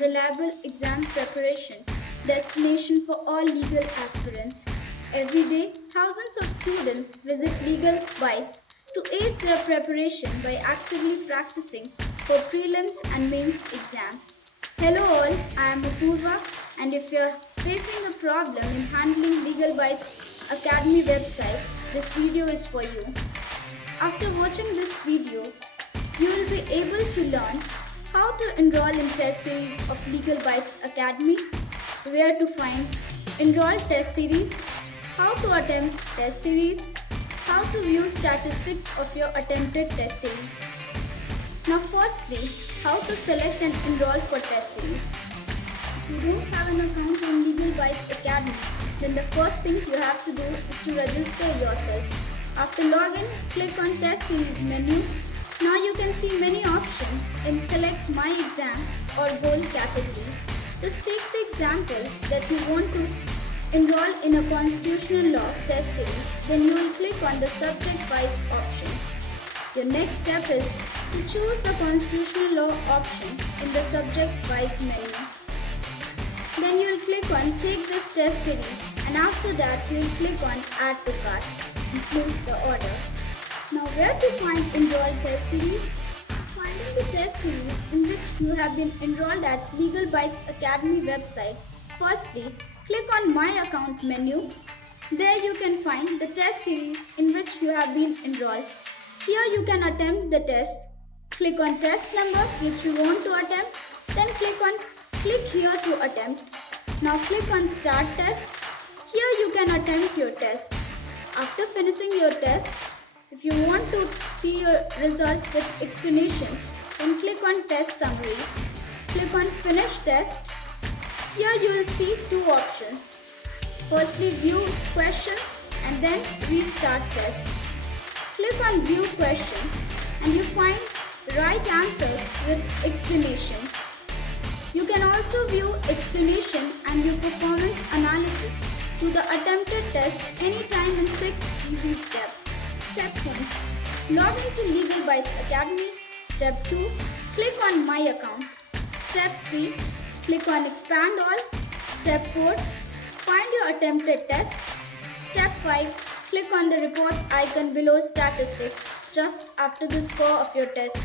and reliable exam preparation destination for all legal aspirants. Every day, thousands of students visit Legal Bytes to ace their preparation by actively practicing for prelims and mains exam. Hello all, I am Apurva, and if you're facing a problem in handling Legal Bytes Academy website, this video is for you. After watching this video, you will be able to learn how to enroll in test series of Legal Bytes Academy, where to find enroll test series, how to attempt test series, how to view statistics of your attempted test series. Now firstly, how to select and enroll for test series. If you don't have an account in Legal Bytes Academy, then the first thing you have to do is to register yourself. After login, click on Test Series menu. Now you can see many options and select My Exam or Goal category. Just take the example that you want to enroll in a constitutional law test series, then you will click on the subject-wise option. Your next step is to choose the constitutional law option in the subject-wise menu. Then you will click on Take this test series, and after that you will click on Add to Cart and place the order. Now where to find enrolled test series? Finding the test series in which you have been enrolled at Legal Bytes Academy website. Firstly, click on My Account menu. There you can find the test series in which you have been enrolled. Here you can attempt the test. Click on test number which you want to attempt. Then click here to attempt. Now click on Start Test. Here you can attempt your test. After finishing your test, if you want to see your results with explanation, then click on Test Summary. Click on Finish Test. Here you will see two options. Firstly, View Questions and then Restart Test. Click on View Questions and you find right answers with explanation. You can also view explanation and your performance analysis to the attempted test anytime in 6 easy steps. Step 1. Log into Legal Bytes Academy. Step 2. Click on My Account. Step 3. Click on Expand All. Step 4. Find your attempted test. Step 5. Click on the report icon below statistics just after the score of your test.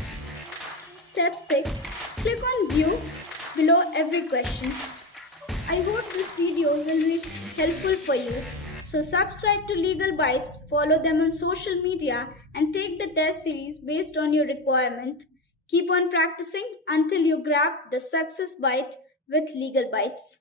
Step 6. Click on View below every question. I hope this video will be helpful for you. So subscribe to Legal Bytes, follow them on social media and take the test series based on your requirement. Keep on practicing until you grab the success bite with Legal Bytes.